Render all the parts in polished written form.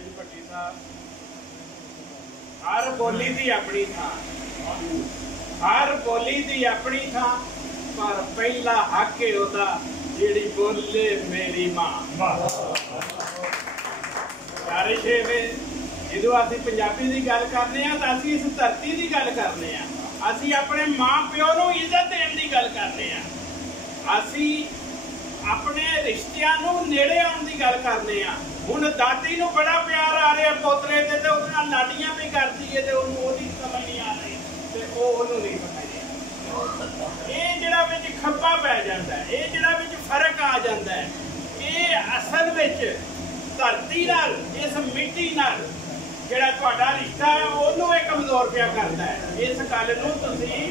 जी भट्टी साहब, हर बोली दी अपनी थां, हर बोली दी अपनी थां, पर पहला हक है ओदा जिहड़ी बोले मेरी मां। गुजारिश है जो असीं पंजाबी की गल करने तो असीं इस धरती की गल करने, असीं अपने मां प्यो नूं इज्जत देण दी गल करने, असीं अपने रिश्तियां नूं नेड़े आउण दी गल करने। हुण दादी नूं बड़ा प्यार आ रहा पोतरे ते उहदे नाल लाडियां भी करदी है ते उहनूं ओहदी समझ नहीं आ रही ते ओहनूं नहीं पता। ये जिहड़ा विच खप्पा पै जांदा है, ये जिहड़ा विच फर्क आ जांदा है, ये असल विच धरती नाल इस मिट्टी नाल जिहड़ा तुहाडा रिश्ता है ओहनूं ये कमजोर पिया करदा है। इस गल नूं तुसीं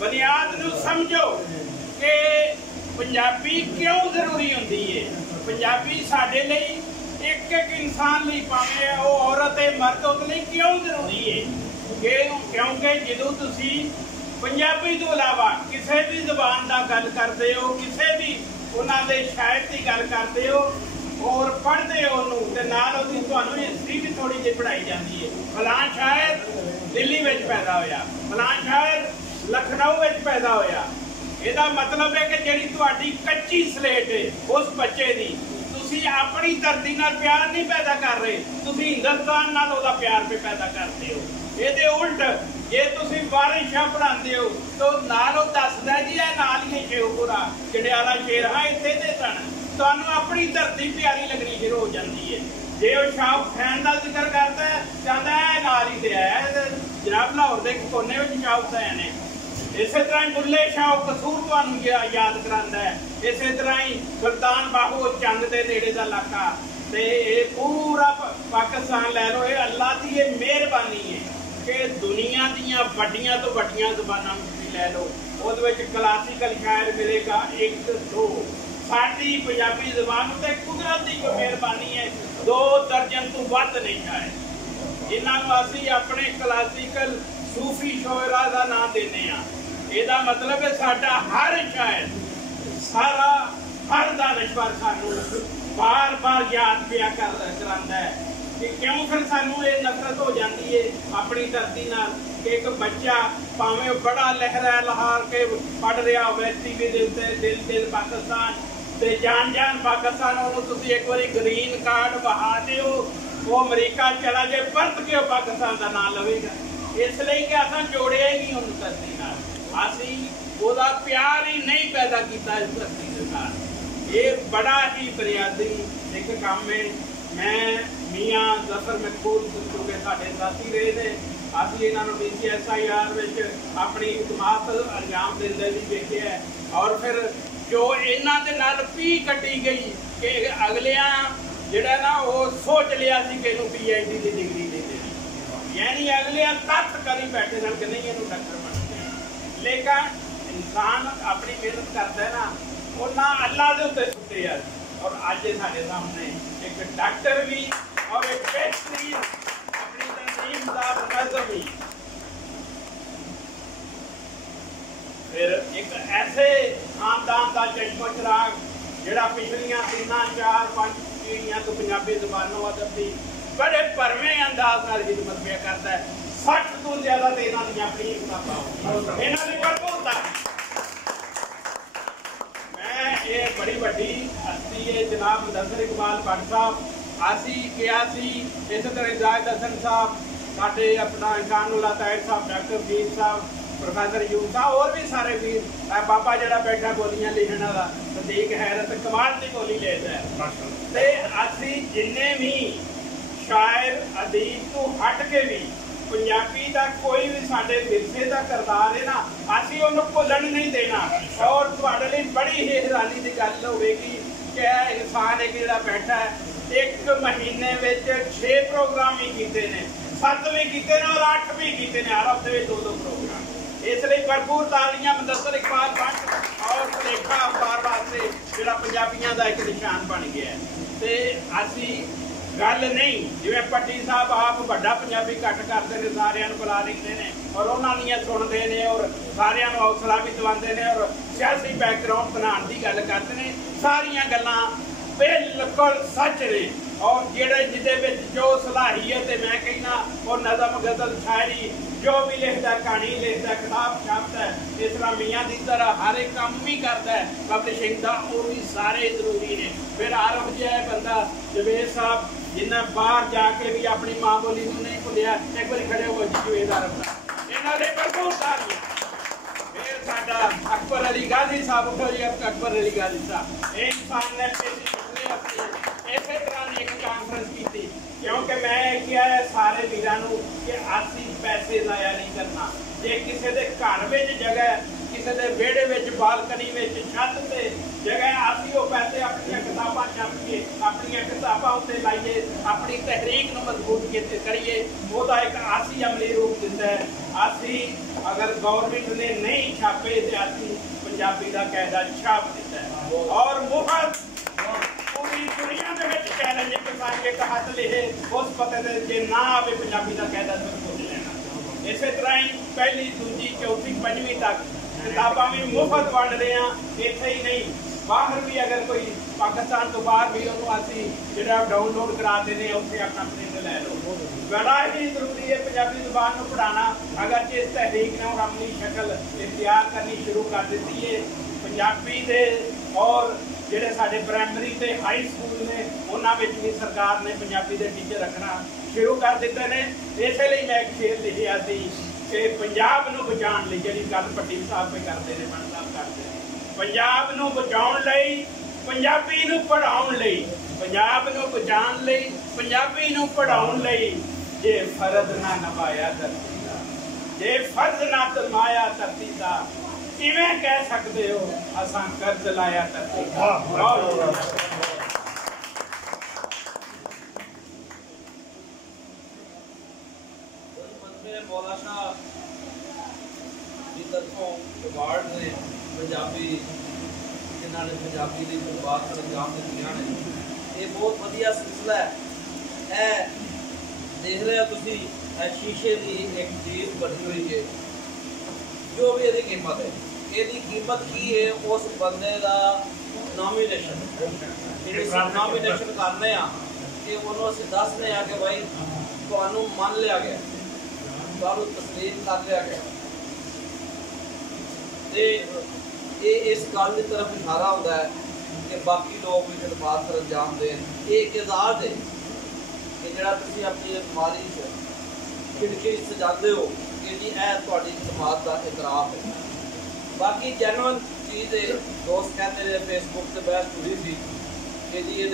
बुनियाद नूं समझो कि पंजाबी क्यों जरूरी होंदी है। पंजाबी साडे लई एक एक इंसान लई भावें वो औरत है मर्द उसदे लई क्यों जरूरी है क्योंकि जदों तुसीं पंजाबी तो इलावा किसी भी जबान का गल करते हो, किसी भी उन्होंने शायर की गल करते हो और पढ़ते हो तो नाल तुहानूं हिस्ट्री भी थोड़ी जी पढ़ाई जाती है। फलां शायर दिल्ली में पैदा होया, फलां शायर लखनऊ में पैदा होया। ਇਹਦਾ मतलब है कि ਜਿਹੜੀ ਤੁਹਾਡੀ कच्ची स्लेट है उस बच्चे की तुसीं अपनी धरती नाल प्यार नहीं पैदा कर रहे, तुसीं हिंदुस्तान नाल ओहदा प्यार पे पैदा करते हो। ਇਹਦੇ उल्ट जे तुसीं बारिशां पढ़ाते हो तो नाल ਉਹ ਦੱਸਦਾ जी ਇਹ नाल ही शेखपुरा जड़ियाला शेर हाँ इत्थे दे सन, तुहानूं अपनी धरती प्यारी लगनी शुरू हो जाती है। जे वो शाह हुसैन का जिक्र करता है कहता है नाल ही ते है जनाब लाहौर के कोने में शाह हुसैन है। इस तरह ही बुल्ले शाह कसूर तुहानूं याद करांदा है, इस तरह ही सुल्तान बाहू चंद के नेड़े का इलाका ते पूरा पाकिस्तान लै लो। ये अल्लाह की ये मेहरबानी है कि दुनिया दीयां वड्डियां तो वड्डियां ज़बानां लै लो, उहदे विच क्लासिकल शायर मिलेगा एक दो। साडी पंजाबी ज़बान उत्ते कुदरत की कोई मेहरबानी है, 2 दर्जन तो वध नहीं शायर। इन्हां नूं असीं अपने क्लासिकल सूफी शोयरा का नाम देने। ਇਹਦਾ मतलब है साडा हर शायर सारा हर दानश्वर सानू बार बार याद पिया करांदा है कि क्यों फिर सानू ये नफरत हो जाती है अपनी धरती नाल कि एक बच्चा भावें बड़ा लहरा लहार के पढ़ रहा हो टीवी दे उत्ते दिल दिल पाकिस्तान ते जान जान पाकिस्तान, उहनूं तुसीं एक बारी ग्रीन कार्ड वहा दिओ वो अमरीका चला जाए परत के पाकिस्तान का नाम लवेगा। इसलिए कि असां जोड़िया ही नहीं उस धरती नाल, असीं ओहदा प्यार ही नहीं पैदा किया इस धरती के साथ। ये बड़ा ही बुनियादी एक काम है। मैं मियाँ जफर मकबूल क्योंकि साडे साथी रहे ने, असीं इन्हां नूं DCSIR विच अपनी खिदमत अंजाम दिंदे भी देखे है और फिर जो इन्हां दे नाल पी कट्टी गई कि अगलियां जिहड़ा ना वो सोच लिया सी कि इहनूं PhD की डिग्री दे देनी, यानी अगले तथ करी बैठे सन कि नहीं इहनूं डॉक्टर बनना। लेकिन इंसान अपनी मेहनत करता है ना, वो ना अल्लाह के उत्ते सुते है। और अज साडे सामने एक डॉक्टर भी और एक बेहतरीन अपनी तंजीम का प्रोफेसर भी, फिर एक ऐसे खानदान का चश्मा चिराग जिहड़ा पिछलियां 3-4-5 पीढ़ियां तो पंजाबी ज़बानों अदब की बड़े भरवें अंदाज नाल खिदमत पिया करता है। 60 तो ज्यादा तो इन्हां दी अपनी किताबां इन्हां दी भरपूरता। मैं ये बड़ी वड्डी हस्ती है जनाब मुदस्सिर इकबाल भट्ट साहब, असीं किया सी इस तरह इजाज़त हसन साहब, साडे अपना इशानुल्लाह ताहिर साहब, डॉक्टर वीर साहब, प्रोफेसर यूब साहब और भी सारे वीर, बाबा जड़ा बैठा बोलियां लिखने वाला सदीक हैरत कमाल की बोली लेता है। ते असीं जिन्ने भी शायर अदीब तो हट के भी पंजाबी का कोई भी साडे विरसे का किरदार है ना, असीं उहनूं भुल्लण नहीं देना। और तुहाडे लई बड़ी ही हैरानी की गल होवेगी कि इंसान एक जिहड़ा बैठा है 1 महीने में 6 प्रोग्राम ही कीते ने, 7 भी कीते ने और 8 भी कीते ने, हर हफ्ते में 2-2 प्रोग्राम। इसलिए भरपूर तालियां मुदस्सिर इकबाल भट्ट और सुलेखा अखबार वास्ते जिहड़ा पंजाबियों का एक निशान बन गया है। ते असीं गल नहीं जिवें भट्टी साहब आप वड्डा पंजाबी घट करते हैं, सारियां नूं बुला लेंदे ने और उन्हां दीयां सुणदे ने और सारियां नूं हौसला भी दवांदे ने और सियासी बैकग्राउंड बनाउण दी गल करदे ने। सारियां गल्लां बिल्कुल सच ने और जेड़े जिदे विच जो सलाहियत है, मैं कहना वो नज़म गज़ल शायरी जो भी लिखता, कहानी लिखता, किताब छापता है, इस तरह मियाँ की तरह हर एक काम भी करता है पब्लिशिंग का, वो भी सारे जरूरी ने। फिर आरफ जो है बंदा जवेद साहब जिन्हें बाहर जाके भी अपनी माँ बोली को नहीं भुलिया, एक बार खड़े हो जवेद आरफ का इन्हों ने भरपूर सारियां। फिर साडा अकबर अली गाजी साहब, उठो जी अकबर अली गाजी साहब, इंसान ने इस तरह एक कॉन्फ्रेंस की, क्योंकि मैं क्या है सारे वीरों कि असी पैसे लाया नहीं करना। जे किसी के घर में जगह, किसी के वेड़े में बालकनी में छत से जगह, असी वो पैसे अपन किताबा छप के अपन किताबा उत्ते लाइए, अपनी तहरीक को मजबूत करिए, वो एक असी अमली रूप दिता है। असी अगर गवर्नमेंट ने नहीं छापे तो असी पंजाबी का कायदा छाप दिता है और मुफ्त पूरी दुनिया के चैलेंज किसान के हाथ लिखे उस पते से जे ना आवे पंजाबी का कायदा तो सोच लेना। इस तरह ही पहली, दूजी, चौथी, पंजवीं तक किताबा भी मुफ्त वंड रहे हैं। इत्थे ही नहीं, बाहर भी अगर कोई पाकिस्तान तो बाहर भी असी जो डाउनलोड करा देने उत्थे अपना प्रिंट लै लो। बड़ा ही जरूरी है पंजाबी जुबान को पढ़ाना। अगर इस तहरीक ने अपनी शक्ल इख्तियार करनी शुरू कर दी है, पंजाबी दे और ਜਿਹੜੇ ਸਾਡੇ ਪ੍ਰਾਇਮਰੀ ਤੇ ਹਾਈ ਸਕੂਲ ਨੇ ਉਹਨਾਂ ਵਿੱਚ ਵੀ ਸਰਕਾਰ ਨੇ ਪੰਜਾਬੀ ਦੇ ਟੀਚਰ ਰੱਖਣਾ ਸ਼ੁਰੂ ਕਰ ਦਿੱਤੇ ਨੇ। ਇਸੇ ਲਈ ਮੈਂ ਇੱਕ ਸ਼ੇਰ ਲਿਖਿਆ ਸੀ ਕਿ ਪੰਜਾਬ ਨੂੰ ਬਚਾਉਣ ਲਈ, ਜਿਹੜੀ ਗੱਲ ਪੱਟੀ ਸਾਹਿਬ ਵੀ ਕਰਦੇ ਨੇ, ਮਨ ਸਾਹਿਬ ਕਰਦੇ ਨੇ, ਪੰਜਾਬ ਨੂੰ ਬਚਾਉਣ ਲਈ, ਪੰਜਾਬੀ ਨੂੰ ਪੜ੍ਹਾਉਣ ਲਈ, ਪੰਜਾਬ ਨੂੰ ਬਚਾਉਣ ਲਈ, ਪੰਜਾਬੀ ਨੂੰ ਪੜ੍ਹਾਉਣ ਲਈ ਜੇ ਫਰਜ਼ ਨਾ ਨਿਭਾਇਆ ਧਰਤੀ ਦਾ, ਜੇ ਫਰਜ਼ ਨਾ ਨਿਭਾਇਆ ਧਰਤੀ ਦਾ, किवें कह सकते हो असां कर्ज लाया धरती का। मौला शाह की तरफों अवार्ड ने पंजाबी जिन्होंने पंजाबी की शुरुआत पर अंजाम दित्तियां ने, ये बहुत वधिया सिलसिला है। देख रहे हो तुसी शीशे की एक चीज बनी हुई है, जो भी यदी कीमत है, यदी कीमत की है उस बंदे का नॉमिनेशन नॉमिनेशन करने कि उन्होंने असीं दसने कि भाई तुहानूं मान लिया गया, तुहानूं तस्लीम कर लिया गया। तो ये इस गल की तरफ इशारा होता है कि बाकी लोग भी खिदमत पर अंजाम देन। ये एक एजाज है कि जिहड़ा तुसीं अपनी अलमारी खिड़की सजाते हो कि जी यह तुहाडी खिदमत का इतराफ है। बाकी जैनुअन चीज़ है, दोस्त कहते हैं फेसबुक से बहस हुई थी कि जी ये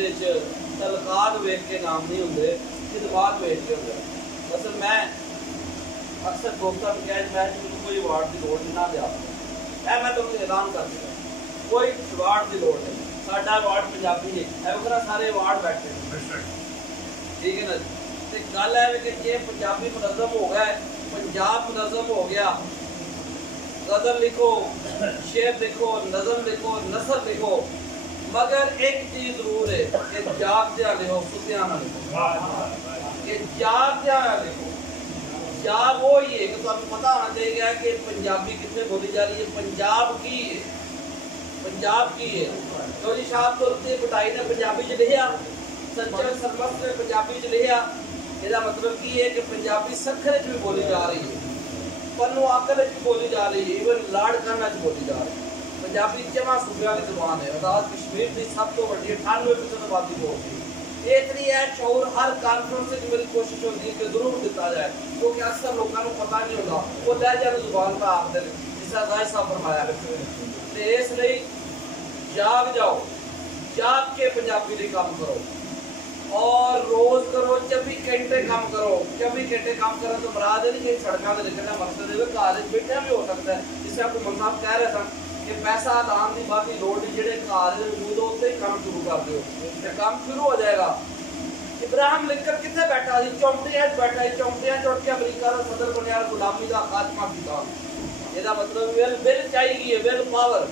तलकात वेख के नाम नहीं होंगे, खिदमत वेख के होंगे। असल मैं अक्सर दोस्तों को कह मैं कोई अवार्ड की लोड़ ना दिया, मैं तुमको ऐलान कर दिया कोई अवार्ड की लोड़ नहीं, साडा अवार्ड पंजाबी है वगैरह सारे अवार्ड बैठे, ठीक है ना। तो गल है कि जे पंजाबी मुनज़म हो गया, पंजाब मुनज़म हो गया, गज़ल लिखो, शेर लिखो, नज़म लिखो, नसर लिखो, मगर एक चीज़ जरूर है कि जागदिया लिखो, सुतिया ना लिखो। ये जागदिया लिखो, जाग वो ही है कि तुहानूं पता होना चाहिए कि पंजाबी कितने बोली जा रही है, पंजाब की है, पंजाब की है। चौधरी साहब तो बटाई ने पंजाबी च लिखा, संचल सरमस्त ने पंजाबी च लिखा। इसका मतलब की है कि पंजाबी सखर भी बोली जा रही है, पन्नू आकर बोली जा रही है, इवन लाड़काना बोली जा रही है। पंजाबी जमा सूबे की जुबान है, आजाद कश्मीर की सब तो वड्डी 98% आबादी बोलती है। इतनी है शौर हर कॉन्फ्रेंस में मेरी कोशिश होती है कि जरूर दिता जाए, क्योंकि अक्सर लोगों को पता नहीं होता वो लहजा जुबान का आखते हैं, जिसका गाय साहब फरमाया। तो इसलिए जाग जाओ, जाग के पंजाबी के काम करो और रोज करो, 24 घंटे काम करो। 24 घंटे काम करो तो मराद है नहीं सड़कों से लिखने का मकसद है, घर बैठा भी हो सकता है। जिससे आपको मन साहब कह रहे थे कि पैसा लाने की बाकी लोड़ नहीं, जो घर मौजूद हो उत्ते ही काम शुरू कर दो, तो काम शुरू हो जाएगा। इब्राहिम लिंकन कितने बैठा जी, चौंटियां बैठा जी, चौंटियां चुट के अमरीका का सदर बनया, गुलामी का खात्मा किया। इसका मतलब विल चाहिए, विल पावर।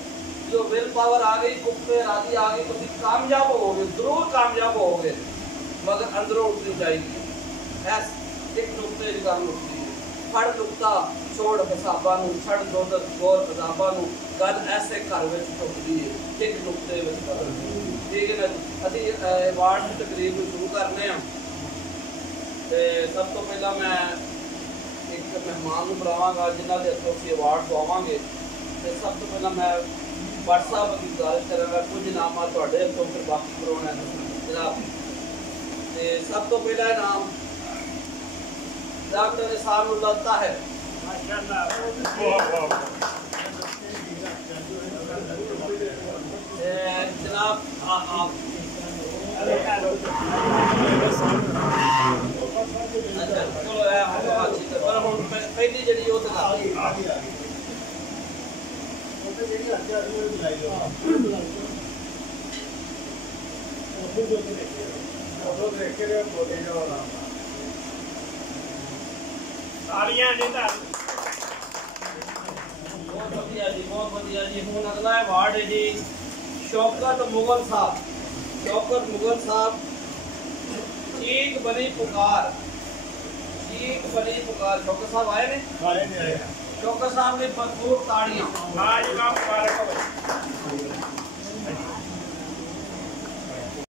जो विल पावर आ गई, कुत्ते राजी आ गई, तो कामयाब होगे, जरूर कामयाब होगे, मगर अंदरों उठनी चाहिए। एक नुकते की गल उठती है, फड़ नुकता छोड़ हिसाबा छड़ दुध गोर हिसाबा गल ऐसे घर में चुकती है, एक नुकते बदलती। ठीक है ना जी, अभी अवार्ड की तकरीब शुरू करने हैं। तो सब तो पहला मैं एक मेहमान को बुलावांगा जिन्हों के हथों से अवार्ड पावांगे। तो सब तो पहला मैं भट्ट साहब की गुजारिश करांगा कुछ इनाम तुहाडे हथों फिर बाकी करवाना जनाब। तो सब तो पहला इनाम डॉक्टर निसारुल्लाह ताहिर। माशाअल्लाह जनाब आप अच्छा चलो अच्छी पर हम पहली जड़ी वो तो तालियां जी बहुत बढ़िया जी, बहुत बढ़िया जी। हूँ अगला अवार्ड है जी शौकत मुगल साहब। शौकत मुगल साहब चीख बनी पुकार, चीख बनी पुकार। शौकत साहब आए ने? शौकत साहब ने भरपूर ताड़ियां। लाजवाब मुबारक